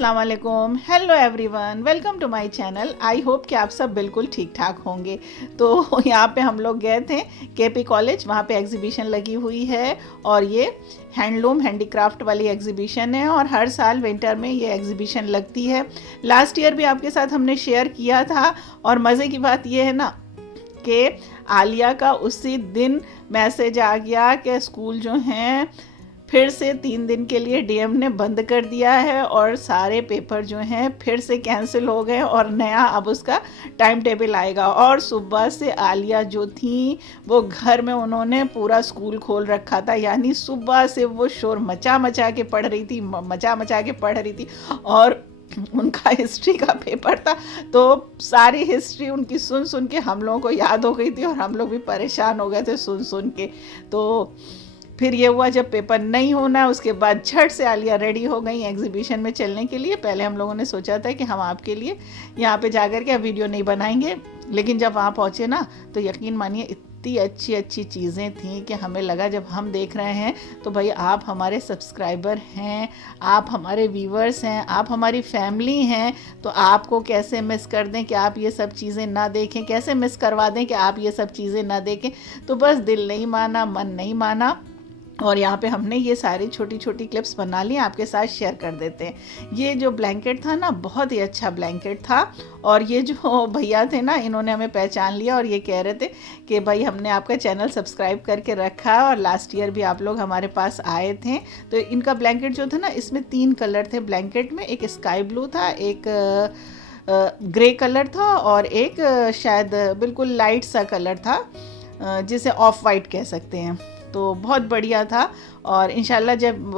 अस्सलाम वालेकुम, hello everyone, welcome to my channel. I hope कि आप सब बिल्कुल ठीक ठाक होंगे। तो यहाँ पे हम लोग गए थे केपी कॉलेज, वहाँ पे एग्जीबिशन लगी हुई है और ये हैंडलूम हैंडीक्राफ्ट वाली एग्जीबिशन है और हर साल विंटर में ये एग्जीबिशन लगती है। लास्ट ईयर भी आपके साथ हमने शेयर किया था और मज़े की बात ये है ना कि आलिया का उसी दिन मैसेज आ गया कि स्कूल जो हैं फिर से 3 दिन के लिए डीएम ने बंद कर दिया है और सारे पेपर जो हैं फिर से कैंसिल हो गए और नया अब उसका टाइम टेबल आएगा। और सुबह से आलिया जो थी वो घर में उन्होंने पूरा स्कूल खोल रखा था, यानी सुबह से वो शोर मचा मचा के पढ़ रही थी और उनका हिस्ट्री का पेपर था तो सारी हिस्ट्री उनकी सुन सुन के हम लोगों को याद हो गई थी और हम लोग भी परेशान हो गए थे सुन सुन के। तो फिर ये हुआ जब पेपर नहीं होना उसके बाद झट से आलिया रेडी हो गई एग्जीबिशन में चलने के लिए। पहले हम लोगों ने सोचा था कि हम आपके लिए यहाँ पे जाकर के वीडियो नहीं बनाएंगे, लेकिन जब वहाँ पहुँचे ना तो यकीन मानिए इतनी अच्छी अच्छी चीज़ें थी कि हमें लगा जब हम देख रहे हैं तो भाई आप हमारे सब्सक्राइबर हैं, आप हमारे व्यूवर्स हैं, आप हमारी फैमिली हैं, तो आपको कैसे मिस कर दें कि आप ये सब चीज़ें ना देखें, कैसे मिस करवा दें कि आप ये सब चीज़ें ना देखें। तो बस दिल नहीं माना, मन नहीं माना और यहाँ पे हमने ये सारी छोटी छोटी क्लिप्स बना ली, आपके साथ शेयर कर देते हैं। ये जो ब्लैंकेट था ना बहुत ही अच्छा ब्लैंकेट था और ये जो भैया थे ना इन्होंने हमें पहचान लिया और ये कह रहे थे कि भाई हमने आपका चैनल सब्सक्राइब करके रखा है और लास्ट ईयर भी आप लोग हमारे पास आए थे। तो इनका ब्लैंकेट जो था ना इसमें 3 कलर थे ब्लैंकेट में, एक स्काई ब्लू था, एक ग्रे कलर था और एक शायद बिल्कुल लाइट सा कलर था जिसे ऑफ वाइट कह सकते हैं। तो बहुत बढ़िया था और इंशाल्लाह जब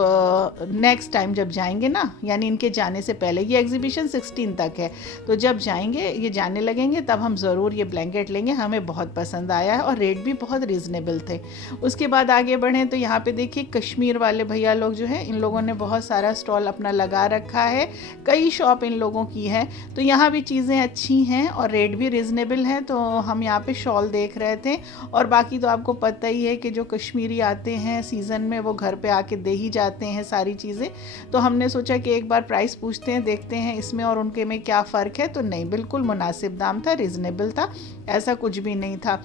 नेक्स्ट टाइम जब जाएंगे ना, यानी इनके जाने से पहले, ये एग्जीबिशन 16 तक है, तो जब जाएंगे ये जाने लगेंगे तब हम ज़रूर ये ब्लैंकेट लेंगे। हमें बहुत पसंद आया है और रेट भी बहुत रीज़नेबल थे। उसके बाद आगे बढ़ें तो यहाँ पे देखिए कश्मीर वाले भैया लोग जो हैं इन लोगों ने बहुत सारा स्टॉल अपना लगा रखा है, कई शॉप इन लोगों की है, तो यहाँ भी चीज़ें अच्छी हैं और रेट भी रीज़नेबल है। तो हम यहाँ पे शॉल देख रहे थे और बाकी तो आपको पता ही है कि जो कश्मीरी आते हैं सीज़न में वो घर पे आके दे ही जाते हैं सारी चीज़ें। तो हमने सोचा कि एक बार प्राइस पूछते हैं, देखते हैं इसमें और उनके में क्या फ़र्क है। तो नहीं, बिल्कुल मुनासिब दाम था, रीज़नेबल था, ऐसा कुछ भी नहीं था।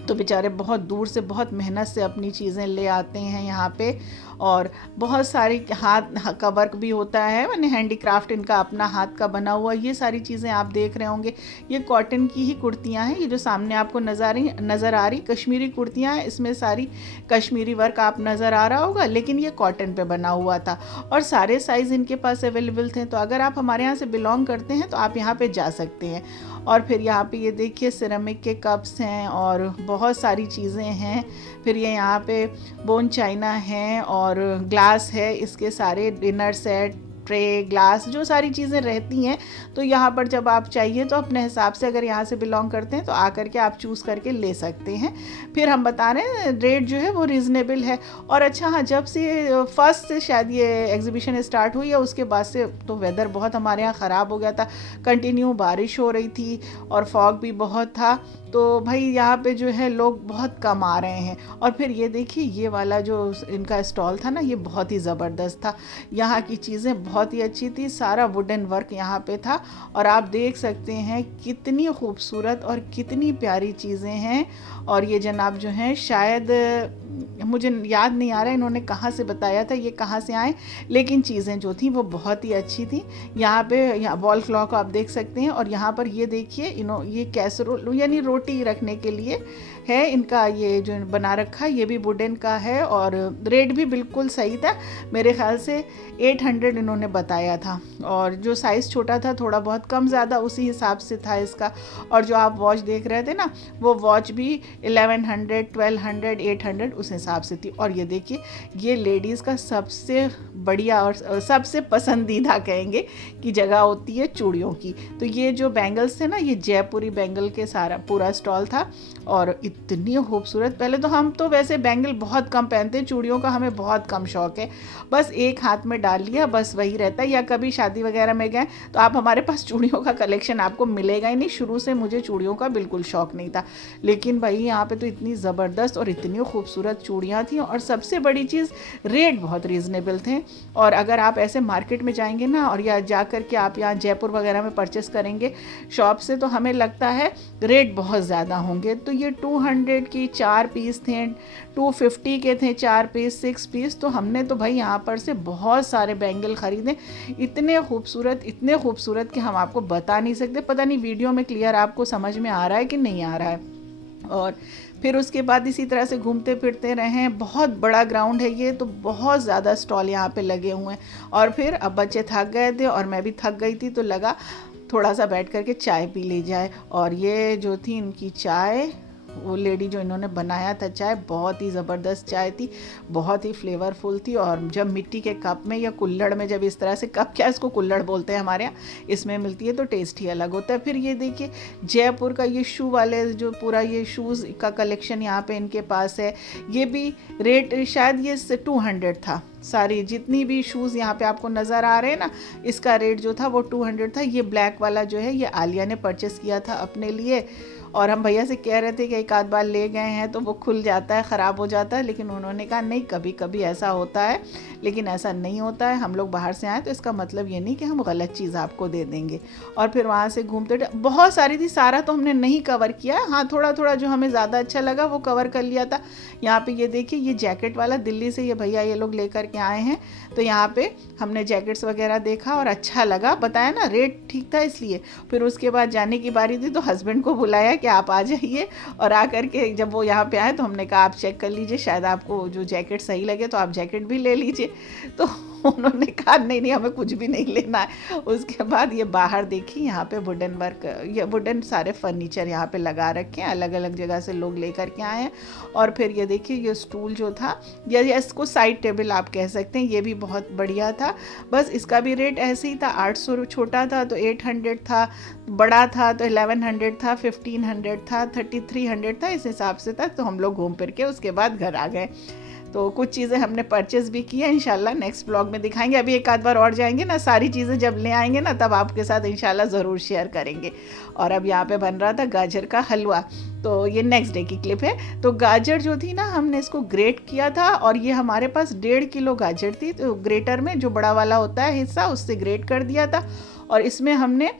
तो बेचारे बहुत दूर से बहुत मेहनत से अपनी चीज़ें ले आते हैं यहाँ पे और बहुत सारी हाथ का वर्क भी होता है, मैंने हैंडीक्राफ्ट इनका अपना हाथ का बना हुआ, ये सारी चीज़ें आप देख रहे होंगे। ये कॉटन की ही कुर्तियाँ हैं, ये जो सामने आपको नज़र आ रही कश्मीरी कुर्तियाँ हैं, इसमें सारी कश्मीरी वर्क आप नज़र आ रहा होगा, लेकिन ये कॉटन पे बना हुआ था और सारे साइज़ इनके पास अवेलेबल थे। तो अगर आप हमारे यहाँ से बिलोंग करते हैं तो आप यहाँ पर जा सकते हैं। और फिर यहाँ पे ये देखिए सिरेमिक के कप्स हैं और बहुत सारी चीज़ें हैं। फिर ये यहाँ पे बोन चाइना है और ग्लास है, इसके सारे डिनर सेट, ट्रे, ग्लास, जो सारी चीज़ें रहती हैं। तो यहाँ पर जब आप चाहिए तो अपने हिसाब से अगर यहाँ से बिलोंग करते हैं तो आकर के आप चूज़ करके ले सकते हैं। फिर हम बता रहे हैं रेट जो है वो रीज़नेबल है। और अच्छा हाँ, जब से फर्स्ट से शायद ये एग्जीबिशन स्टार्ट हुई है उसके बाद से तो वेदर बहुत हमारे यहाँ ख़राब हो गया था, कंटिन्यू बारिश हो रही थी और फॉग भी बहुत था। तो भाई यहाँ पे जो है लोग बहुत कम आ रहे हैं। और फिर ये देखिए ये वाला जो इनका स्टॉल था ना ये बहुत ही ज़बरदस्त था, यहाँ की चीज़ें बहुत ही अच्छी थी, सारा वुडन वर्क यहाँ पे था और आप देख सकते हैं कितनी खूबसूरत और कितनी प्यारी चीज़ें हैं। और ये जनाब जो हैं शायद मुझे याद नहीं आ रहा है इन्होंने कहाँ से बताया था, ये कहाँ से आए, लेकिन चीज़ें जो थी वो बहुत ही अच्छी थी। यहाँ पे यहाँ वॉल क्लॉक आप देख सकते हैं और यहाँ पर ये देखिए ये कैसरोल यानी रोटी रखने के लिए है इनका, ये जो बना रखा है ये भी वुडन का है और रेट भी बिल्कुल सही था, मेरे ख्याल से 800 इन्होंने बताया था और जो साइज़ छोटा था थोड़ा बहुत कम ज़्यादा उसी हिसाब से था इसका। और जो आप वॉच देख रहे थे ना वो वॉच भी 1100, 1200, 800 उस हिसाब से थी। और ये देखिए ये लेडीज़ का सबसे बढ़िया और सबसे पसंदीदा कहेंगे कि जगह होती है चूड़ियों की। तो ये जो बैंगल्स थे ना ये जयपुरी बैंगल के सारा पूरा स्टॉल था और इतनी खूबसूरत। पहले तो हम तो वैसे बैंगल बहुत कम पहनते हैं, चूड़ियों का हमें बहुत कम शौक़ है, बस एक हाथ में डाल लिया बस वही रहता है, या कभी शादी वगैरह में गए तो आप हमारे पास चूड़ियों का कलेक्शन आपको मिलेगा ही नहीं। शुरू से मुझे चूड़ियों का बिल्कुल शौक़ नहीं था, लेकिन भाई यहाँ पे तो इतनी ज़बरदस्त और इतनी खूबसूरत खूबसूरत चूड़ियाँ थी और सबसे बड़ी चीज़ रेट बहुत रीज़नेबल थे। और अगर आप ऐसे मार्केट में जाएंगे ना और या जा कर के आप यहाँ जयपुर वगैरह में परचेस करेंगे शॉप से तो हमें लगता है रेट बहुत ज़्यादा होंगे। तो ये 200 की 4 पीस थे, 250 के थे 4 पीस, 6 पीस। तो हमने तो भाई यहाँ पर से बहुत सारे बैंगल ख़रीदे, इतने खूबसूरत कि हम आपको बता नहीं सकते। पता नहीं वीडियो में क्लियर आपको समझ में आ रहा है कि नहीं आ रहा है। और फिर उसके बाद इसी तरह से घूमते फिरते रहे हैं। बहुत बड़ा ग्राउंड है ये, तो बहुत ज़्यादा स्टॉल यहाँ पे लगे हुए हैं। और फिर अब बच्चे थक गए थे और मैं भी थक गई थी, तो लगा थोड़ा सा बैठ करके चाय पी ली जाए। और ये जो थी इनकी चाय, वो लेडी जो इन्होंने बनाया था चाय, बहुत ही ज़बरदस्त चाय थी, बहुत ही फ्लेवरफुल थी। और जब मिट्टी के कप में या कुल्हड़ में, जब इस तरह से, कप क्या इसको कुल्हड़ बोलते हैं हमारे यहाँ, इसमें मिलती है तो टेस्ट ही अलग होता है। फिर ये देखिए जयपुर का ये शू वाले जो पूरा ये शूज़ का कलेक्शन यहाँ पे इनके पास है। ये भी रेट शायद ये 200 था। सारी जितनी भी शूज़ यहाँ पे आपको नज़र आ रहे हैं ना, इसका रेट जो था वो 200 था। ये ब्लैक वाला जो है ये आलिया ने परचेस किया था अपने लिए। और हम भैया से कह रहे थे कि एक आध बार ले गए हैं तो वो खुल जाता है, ख़राब हो जाता है, लेकिन उन्होंने कहा नहीं, कभी कभी ऐसा होता है, लेकिन ऐसा नहीं होता है। हम लोग बाहर से आए तो इसका मतलब ये नहीं कि हम गलत चीज़ आपको दे देंगे। और फिर वहाँ से घूमते बहुत सारी थी, सारा तो हमने नहीं कवर किया, हाँ थोड़ा थोड़ा जो हमें ज़्यादा अच्छा लगा वो कवर कर लिया था। यहाँ पर ये देखिए ये जैकेट वाला दिल्ली से ये भैया ये लोग लेकर के आए हैं, तो यहाँ पर हमने जैकेट्स वगैरह देखा और अच्छा लगा, बताया ना रेट ठीक था इसलिए। फिर उसके बाद जाने की बारी थी तो हस्बैंड को बुलाया कि आप आ जाइए, और आ करके जब वो यहाँ पे आए तो हमने कहा आप चेक कर लीजिए, शायद आपको जो जैकेट सही लगे तो आप जैकेट भी ले लीजिए। तो उन्होंने कहा नहीं हमें कुछ भी नहीं लेना है। उसके बाद ये बाहर देखी, यहाँ पे वुडन वर्क, ये वुडन सारे फर्नीचर यहाँ पे लगा रखे हैं, अलग अलग जगह से लोग लेकर के आए हैं। और फिर ये देखिए ये स्टूल जो था, या इसको साइड टेबल आप कह सकते हैं, ये भी बहुत बढ़िया था। बस इसका भी रेट ऐसे ही था, 800, छोटा था तो 800 था, बड़ा था तो 1100 था, 1500 था, 3300 था, इस हिसाब से था। तो हम लोग घूम फिर के उसके बाद घर आ गए। तो कुछ चीज़ें हमने परचेज़ भी की है, इंशाल्लाह नेक्स्ट ब्लॉग में दिखाएंगे। अभी एक आध बार और जाएंगे ना, सारी चीज़ें जब ले आएंगे ना तब आपके साथ इंशाल्लाह ज़रूर शेयर करेंगे। और अब यहाँ पे बन रहा था गाजर का हलवा, तो ये नेक्स्ट डे की क्लिप है। तो गाजर जो थी ना, हमने इसको ग्रेट किया था, और ये हमारे पास 1.5 किलो गाजर थी, तो ग्रेटर में जो बड़ा वाला होता है हिस्सा, उससे ग्रेट कर दिया था। और इसमें हमने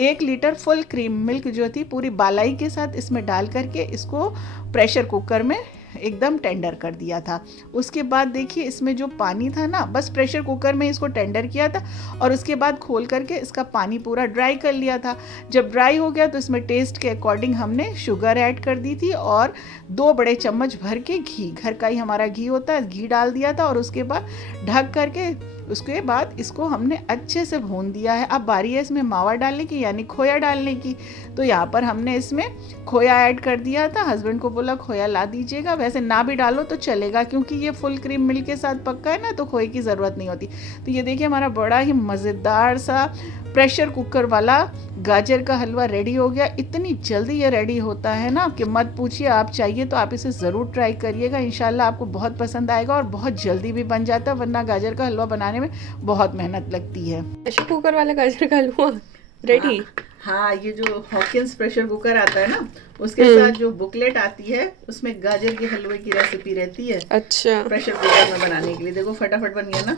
1 लीटर फुल क्रीम मिल्क जो थी पूरी बालाई के साथ इसमें डाल करके इसको प्रेशर कुकर में एकदम टेंडर कर दिया था। उसके बाद देखिए इसमें जो पानी था ना, बस प्रेशर कुकर में इसको टेंडर किया था, और उसके बाद खोल करके इसका पानी पूरा ड्राई कर लिया था। जब ड्राई हो गया तो इसमें टेस्ट के अकॉर्डिंग हमने शुगर ऐड कर दी थी, और 2 बड़े चम्मच भर के घी, घर का ही हमारा घी होता है, घी डाल दिया था। और उसके बाद ढक करके उसके बाद इसको हमने अच्छे से भून दिया है। अब बारी है इसमें मावा डालने की, यानी खोया डालने की। तो यहाँ पर हमने इसमें खोया ऐड कर दिया था। हस्बैंड को बोला खोया ला दीजिएगा, वैसे ना भी डालो तो चलेगा क्योंकि ये फुल क्रीम मिल्क के साथ पक्का है ना, तो खोए की ज़रूरत नहीं होती। तो ये देखिए हमारा बड़ा ही मज़ेदार सा प्रेशर कुकर वाला गाजर का हलवा रेडी हो गया। इतनी जल्दी ये रेडी होता है ना कि मत पूछिए। आप चाहिए तो आप इसे ज़रूर ट्राई करिएगा, इंशाल्लाह आपको बहुत पसंद आएगा। और बहुत जल्दी भी बन जाता है, वरना गाजर का हलवा बनाने में बहुत मेहनत लगती है। प्रेशर कुकर वाला गाजर का हलवा रेडी। हाँ, ये जो हॉकिंस प्रेशर कुकर आता है ना, उसके साथ जो बुकलेट आती है उसमें गाजर के हलवे की रेसिपी रहती है। अच्छा, प्रेशर कुकर में बनाने के लिए। देखो फटाफट बन गया ना।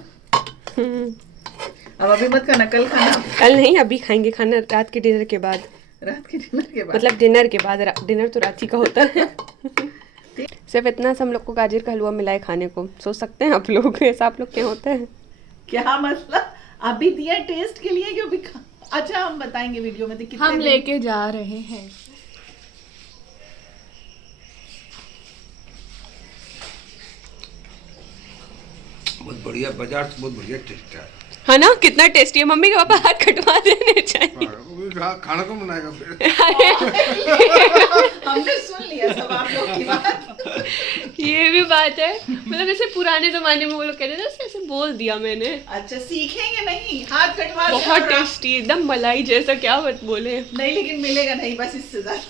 अब अभी मत खाना, कल खाना। कल नहीं, अभी खाएंगे खाना रात के डिनर के बाद। रात के डिनर के बाद मतलब डिनर के बाद, डिनर तो रात ही का होता है। सिर्फ इतना से हम लोग को गाजर का हलवा मिला है खाने को। सोच सकते हैं आप लोग, ऐसा आप लोग क्या होता है? क्या मतलब अभी दिया टेस्ट के लिए क्यों भी अच्छा हम बताएंगे वीडियो में। तो हम लेके जा रहे हैं। बहुत बढ़िया, बाजार से बहुत बढ़िया टेस्ट है ना? कितना टेस्टी है। मम्मी के पापा हाथ कटवा देने चाहिए। खाना कौन बनाएगा फिर? हमने सुन लिया सब आप लोग की बात। ये भी बात है, मतलब जैसे पुराने जमाने में वो लोग कहते थे, ऐसे बोल दिया मैंने। अच्छा, सीखेंगे नहीं, हाथ कटवा। बहुत टेस्टी, एकदम मलाई जैसा। क्या बात बोले? नहीं, लेकिन मिलेगा नहीं, बस इससे ज्यादा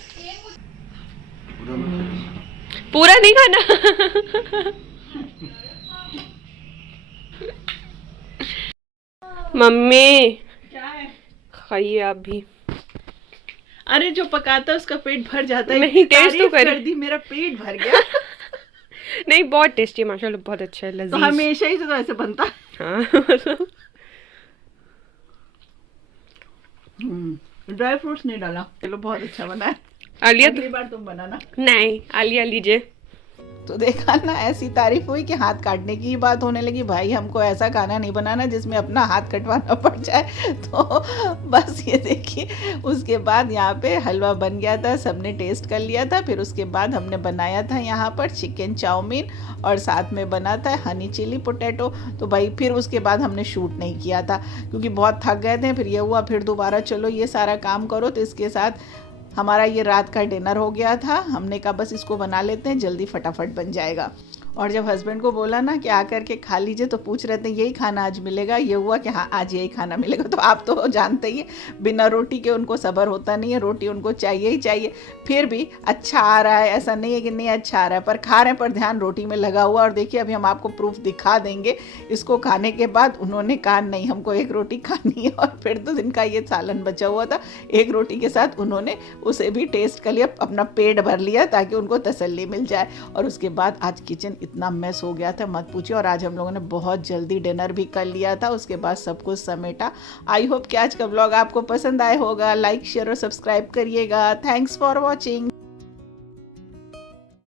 पूरा नहीं खाना। मम्मी क्या है? खाइए आप भी। अरे जो पकाता है उसका पेट भर जाता है। नहीं, टेस्ट तो कर दी, मेरा पेट भर गया। नहीं बहुत टेस्टी है माशाल्लाह, बहुत अच्छा है, तो लजीज। हमेशा ही तो ऐसे बनता है। हाँ ड्राई फ्रूट्स नहीं डाला, चलो बहुत अच्छा बना है। आलिया अगली बार तुम बनाना। नहीं, आलिया लीजिए। तो देखा ना, ऐसी तारीफ हुई कि हाथ काटने की ही बात होने लगी। भाई हमको ऐसा खाना नहीं बनाना जिसमें अपना हाथ कटवाना पड़ जाए। तो बस ये देखिए, उसके बाद यहाँ पे हलवा बन गया था, सबने टेस्ट कर लिया था। फिर उसके बाद हमने बनाया था यहाँ पर चिकन चाउमीन और साथ में बना था हनी चिली पोटैटो। तो भाई फिर उसके बाद हमने शूट नहीं किया था क्योंकि बहुत थक गए थे। फिर ये हुआ, फिर दोबारा चलो ये सारा काम करो। तो इसके साथ हमारा ये रात का डिनर हो गया था। हमने कहा बस इसको बना लेते हैं, जल्दी फटाफट बन जाएगा। और जब हस्बैंड को बोला ना कि आकर के खा लीजिए, तो पूछ रहे थे यही खाना आज मिलेगा। ये हुआ कि हाँ आज यही खाना मिलेगा। तो आप तो जानते ही, बिना रोटी के उनको सब्र होता नहीं है, रोटी उनको चाहिए ही चाहिए। फिर भी अच्छा आ रहा है, ऐसा नहीं है कि नहीं अच्छा आ रहा है, पर खा रहे हैं, पर ध्यान रोटी में लगा हुआ। और देखिए अभी हम आपको प्रूफ दिखा देंगे। इसको खाने के बाद उन्होंने कहा नहीं हमको एक रोटी खानी है, और फिर 2 दिन का ये सालन बचा हुआ था, एक रोटी के साथ उन्होंने उसे भी टेस्ट कर लिया, अपना पेट भर लिया ताकि उनको तसल्ली मिल जाए। और उसके बाद आज किचन इतना मैस हो गया था मत पूछिए। और आज हम लोगों ने बहुत जल्दी डिनर भी कर लिया था, उसके बाद सब कुछ समेटा। आई होप कि आज का व्लॉग आपको पसंद आया होगा। लाइक शेयर और सब्सक्राइब करिएगा। Thanks for watching.